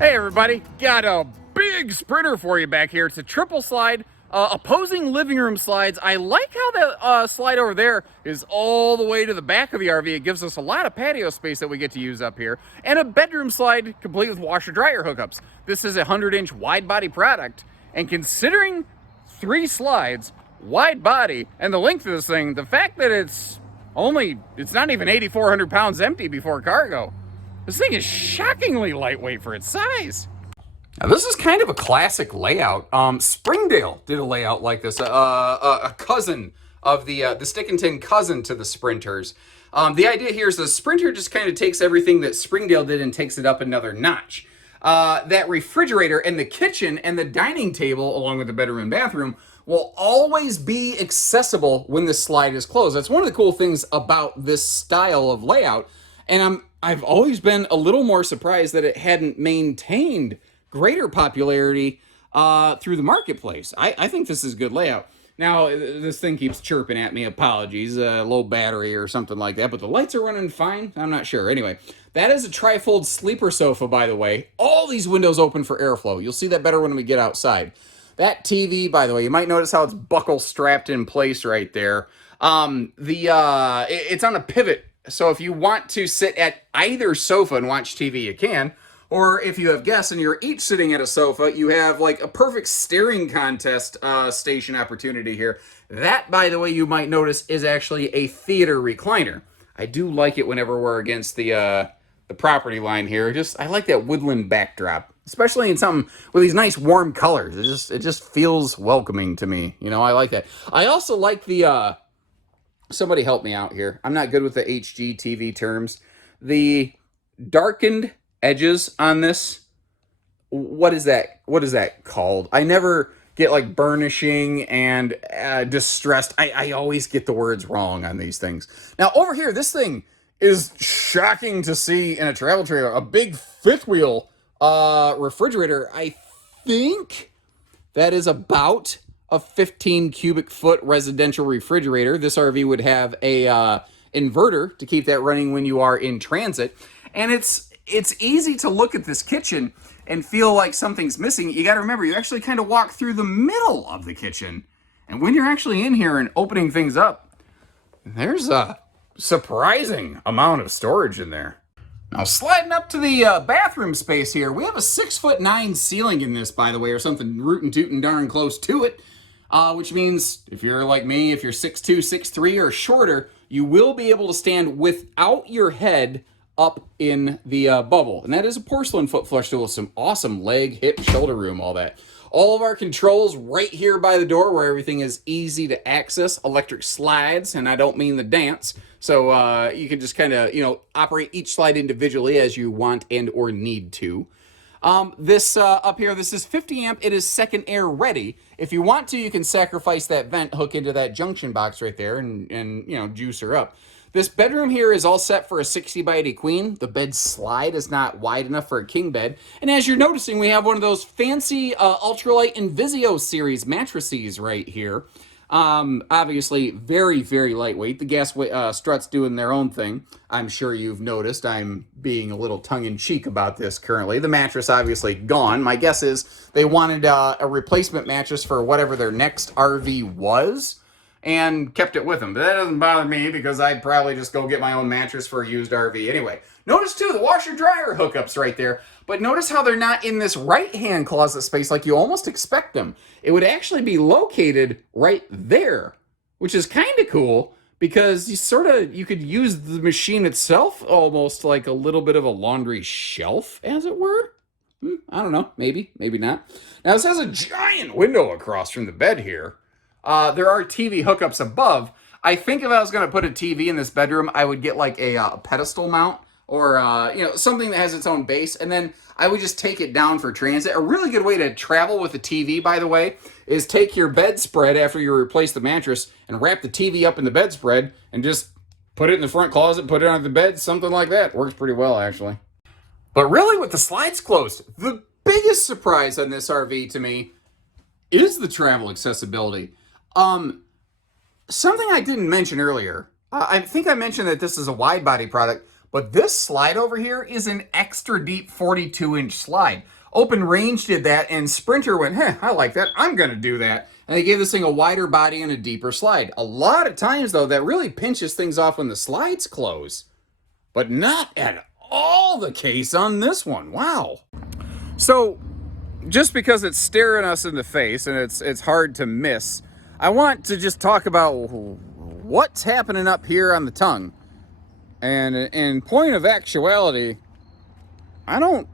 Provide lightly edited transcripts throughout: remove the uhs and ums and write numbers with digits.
Hey everybody, got a big sprinter for you back here. It's a triple slide, opposing living room slides. I like how that slide over there is all the way to the back of the RV. It gives us a lot of patio space that we get to use up here. And a bedroom slide complete with washer dryer hookups. This is a 100-inch wide body product. And considering 3 slides, wide body, and the length of this thing, the fact that it's not even 8,400 pounds empty before cargo. This thing is shockingly lightweight for its size. Now, this is kind of a classic layout. Springdale did a layout like this, a cousin of the Stick and Tin cousin to the Sprinters. The idea here is the Sprinter just kind of takes everything that Springdale did and takes it up another notch. That refrigerator and the kitchen and the dining table, along with the bedroom and bathroom, will always be accessible when the slide is closed. That's one of the cool things about this style of layout. And I've always been a little more surprised that it hadn't maintained greater popularity through the marketplace. I think this is a good layout. Now, this thing keeps chirping at me. Apologies, low battery or something like that. But the lights are running fine. I'm not sure. Anyway, that is a trifold sleeper sofa, by the way. All these windows open for airflow. You'll see that better when we get outside. That TV, by the way, you might notice how it's buckle strapped in place right there. It's on a pivot. So if you want to sit at either sofa and watch TV, you can. Or if you have guests and you're each sitting at a sofa, you have like a perfect staring contest station opportunity here. That, by the way, you might notice is actually a theater recliner. I do like it whenever we're against the property line here. I like that woodland backdrop, especially in something with these nice warm colors. It just feels welcoming to me. You know, I like that. I also like the somebody help me out here. I'm not good with the HGTV terms. The darkened edges on this, what is that called? I never get like burnishing and distressed. I always get the words wrong on these things. Now over here, this thing is shocking to see in a travel trailer. A big fifth wheel refrigerator. I think that is about a 15 cubic foot residential refrigerator. This RV would have a inverter to keep that running when you are in transit. And it's easy to look at this kitchen and feel like something's missing. You got to remember, you actually kind of walk through the middle of the kitchen. And when you're actually in here and opening things up, there's a surprising amount of storage in there. Now, sliding up to the bathroom space here, we have a 6'9" ceiling in this, by the way, or something rootin' tootin' darn close to it. Which means if you're like me, if you're 6'2", 6'3", or shorter, you will be able to stand without your head up in the bubble. And that is a porcelain foot flush tool with some awesome leg, hip, shoulder room, all that. All of our controls right here by the door where everything is easy to access. Electric slides, and I don't mean the dance. So you can just kind of, operate each slide individually as you want and or need to. This up here, this is 50 amp. It is second air ready. If you want to, you can sacrifice that vent, hook into that junction box right there and juice her up. This bedroom here is all set for a 60 by 80 queen. The bed slide is not wide enough for a king bed. And as you're noticing, we have one of those fancy ultralight Invisio series mattresses right here. Obviously very, very lightweight. The gas struts doing their own thing. I'm sure you've noticed I'm being a little tongue-in-cheek about this currently. The mattress obviously gone. My guess is they wanted a replacement mattress for whatever their next RV was and kept it with them. But that doesn't bother me because I'd probably just go get my own mattress for a used RV anyway. Notice too the washer dryer hookups right there. But notice how they're not in this right-hand closet space like you almost expect them. It would actually be located right there, which is kind of cool because you could use the machine itself almost like a little bit of a laundry shelf, as it were. I don't know. Maybe not. Now, this has a giant window across from the bed here. There are TV hookups above. I think if I was going to put a TV in this bedroom, I would get like a pedestal mount or, something that has its own base. And then I would just take it down for transit. A really good way to travel with a TV, by the way, is take your bedspread after you replace the mattress and wrap the TV up in the bedspread and just put it in the front closet, put it on the bed, something like that. Works pretty well, actually. But really, with the slides closed, the biggest surprise on this RV to me is the travel accessibility. Something I didn't mention earlier, I think I mentioned that this is a wide body product, But this slide over here is an extra deep 42-inch slide. Open Range did that, and Sprinter went, I like that. I'm going to do that. And they gave this thing a wider body and a deeper slide. A lot of times, though, that really pinches things off when the slides close. But not at all the case on this one. Wow. So, just because it's staring us in the face and it's hard to miss, I want to just talk about what's happening up here on the tongue. And in point of actuality, I don't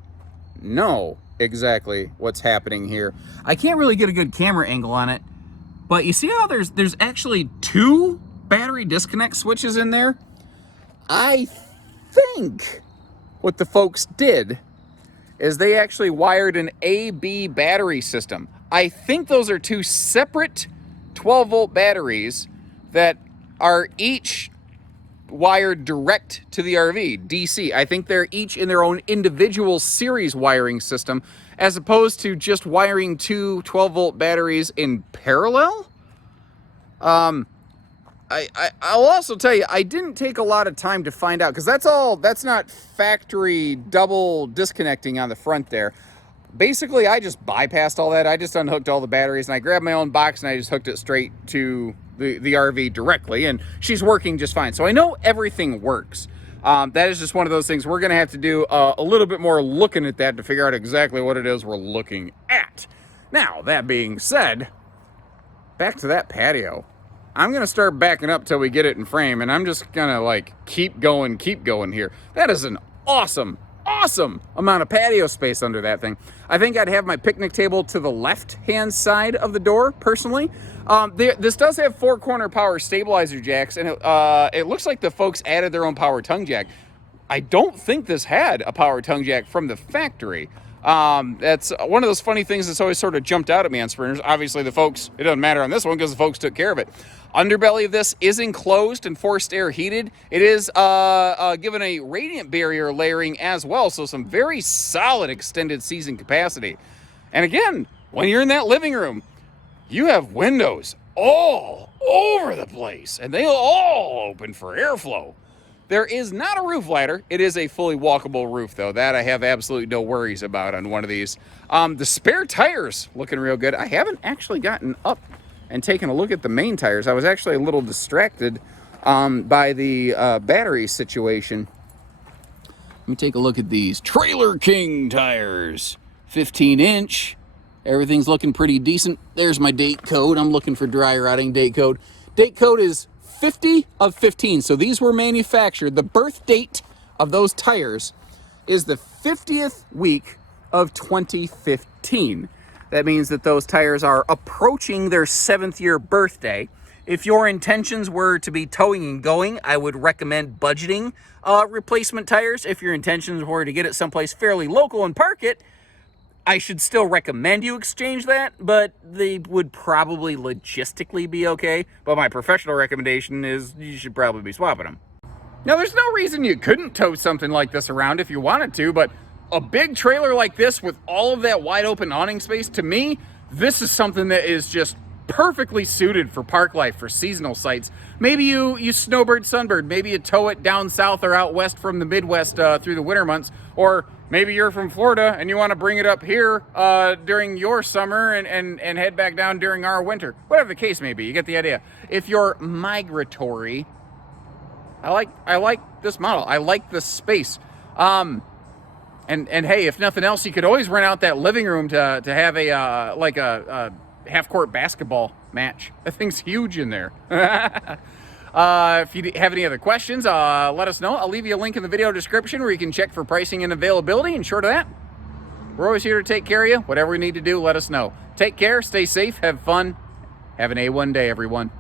know exactly what's happening here. I can't really get a good camera angle on it, but you see how there's actually 2 battery disconnect switches in there? I think what the folks did is they actually wired an AB battery system. I think those are 2 separate 12-volt batteries that are each wired direct to the RV, DC. I think they're each in their own individual series wiring system, as opposed to just wiring 2 12-volt batteries in parallel. I'll also tell you, I didn't take a lot of time to find out, because that's not factory double disconnecting on the front there. Basically, I just bypassed all that. I just unhooked all the batteries, and I grabbed my own box, and I just hooked it straight to the RV directly, and she's working just fine. So I know everything works. That is just one of those things. We're going to have to do a little bit more looking at that to figure out exactly what it is we're looking at. Now, that being said, back to that patio. I'm going to start backing up till we get it in frame, and I'm just going to, like, keep going here. That is an awesome amount of patio space under that thing. I think I'd have my picnic table to the left-hand side of the door, personally. This does have 4-corner power stabilizer jacks, and it looks like the folks added their own power tongue jack. I don't think this had a power tongue jack from the factory. That's one of those funny things that's always sort of jumped out at me on Sprinters. Obviously, the folks, it doesn't matter on this one because the folks took care of it. Underbelly of this is enclosed and forced air heated. It is given a radiant barrier layering as well, so some very solid extended season capacity. And again, when you're in that living room, you have windows all over the place, and they all open for airflow. There is not a roof ladder. It is a fully walkable roof, though. That I have absolutely no worries about on one of these. The spare tires looking real good. I haven't actually gotten up and taken a look at the main tires. I was actually a little distracted by the battery situation. Let me take a look at these Trailer King tires. 15-inch. Everything's looking pretty decent. There's my date code. I'm looking for dry rotting date code. Date code is 50 of 15. So these were manufactured. The birth date of those tires is the 50th week of 2015. That means that those tires are approaching their 7th year birthday. If your intentions were to be towing and going, I would recommend budgeting replacement tires. If your intentions were to get it someplace fairly local and park it, I should still recommend you exchange that, but they would probably logistically be okay. But my professional recommendation is you should probably be swapping them. Now, there's no reason you couldn't tow something like this around if you wanted to, but a big trailer like this with all of that wide open awning space, to me, this is something that is just perfectly suited for park life, for seasonal sites. Maybe you snowbird, sunbird. Maybe you tow it down south or out west from the Midwest through the winter months. Or maybe you're from Florida and you want to bring it up here during your summer and head back down during our winter. Whatever the case may be, you get the idea. If you're migratory, I like this model. I like the space. And hey, if nothing else, you could always rent out that living room to have a half-court basketball match. That thing's huge in there. If you have any other questions, let us know. I'll leave you a link in the video description where you can check for pricing and availability. And short of that, we're always here to take care of you. Whatever we need to do, let us know. Take care, stay safe, have fun. Have an A1 day, everyone.